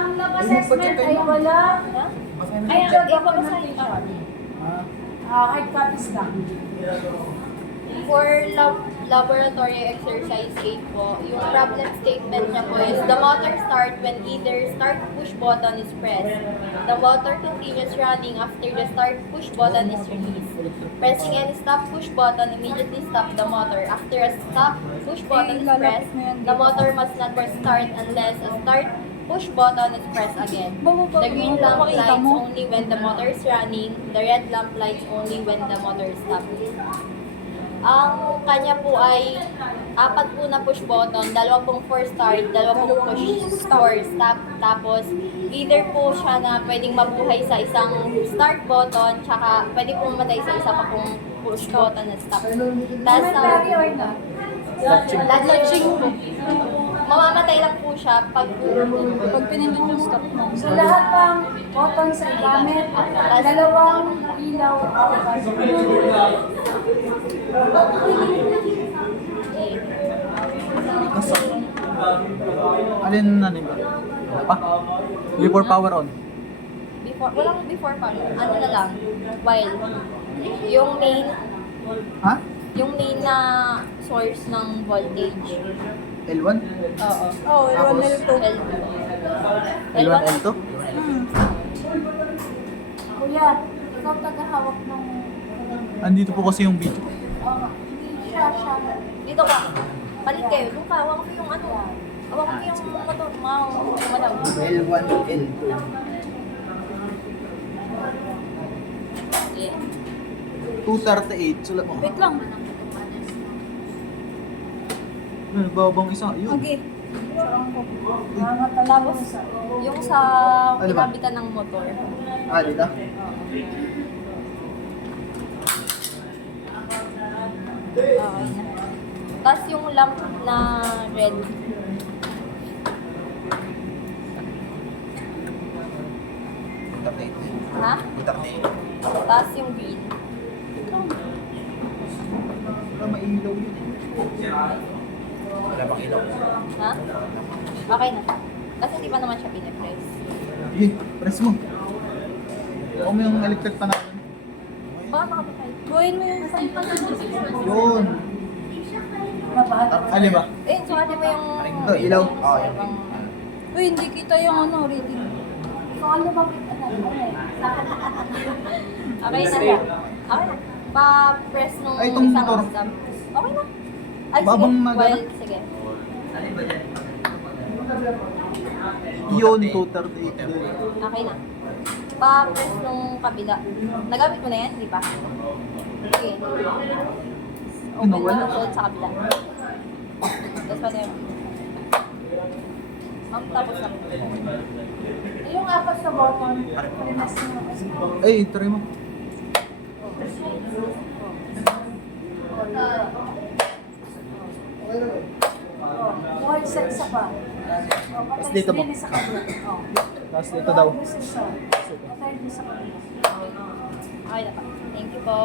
ang lab assessment ay wala. Ay, Documentation. Hard copies lang. For laboratory exercise 8 po, yung problem statement niya po is, the motor start when either start push button is pressed. The motor continues running after the start push button is released. Pressing any stop push button immediately stop the motor. After a stop push button is pressed, the motor must not start unless a start push button is pressed again. The green lamp lights only when the motor is running. The red lamp lights only when the motor is stopped. Ang kanya po ay 4 po na push button, 2 pong for start, 2 pong push for stop. Tapos either po siya na pwedeng mabuhay sa isang start button, tsaka pwede pong mamatay sa isa pa pong push button na stop. Tapos Lagi or na? latching po. Mamamatay lang po siya pag pinindot yung stop mo. So lahat ng buttons ay gamit, dalawang ilaw ang Alin na nila? Pa? Before power on. before, walang before pa. Ano na lang, while yung main Ha? yung main na source ng voltage. L1? Oo. Oh, L1, L2. L2. L1, L2? Kuya, ikaw tagahawak ng... Andito po kasi yung video. Hindi siya. Dito ka. Palit kayo. Doon ka. Hawak ko yung ano. Hawak ko yung motor. Yung madam. L1, L2. Yeah. 238. Sulat mo. Wait lang. Babang isa. Yun. Okay. Mga talabos sa... Yung sa Ano ba? kinabitan ng motor. Ah, dito? Okay na. Tapos yung lamp na red. Ha? Tapos yung green. Wala mailaw yun. Ha? Okay na. Kasi hindi pa naman siya pinipress. Sige, press mo. Huwag mo yung electric pa natin. Baka makapatay. Buhayin mo yung... Yun. Alin ba? Eh, sukatin mo yung... Ito, ilaw. Oo, yan. Uy, hindi kita yung ano, reading. Kung ano ba Okay na lang. Okay na. Pa-press nung Ay, itong isang motor. stop. Okay na. Ay, Babang sige. magana. Well, sige. Yun, 238. Okay na. Pa-press nung kabila. Nagamit mo na yan, di ba? Sige. Oh, Open nawala. mo ulit sa kabila. Tapos pati yun. Tapos na. Yung apat sa button, prinas mo kasi. Ay, try mo. Buhay sa isa pa. Tapos dito mo. Sa kabila. Tapos dito daw. Patay din sa kabila. Okay na pa. Thank you po.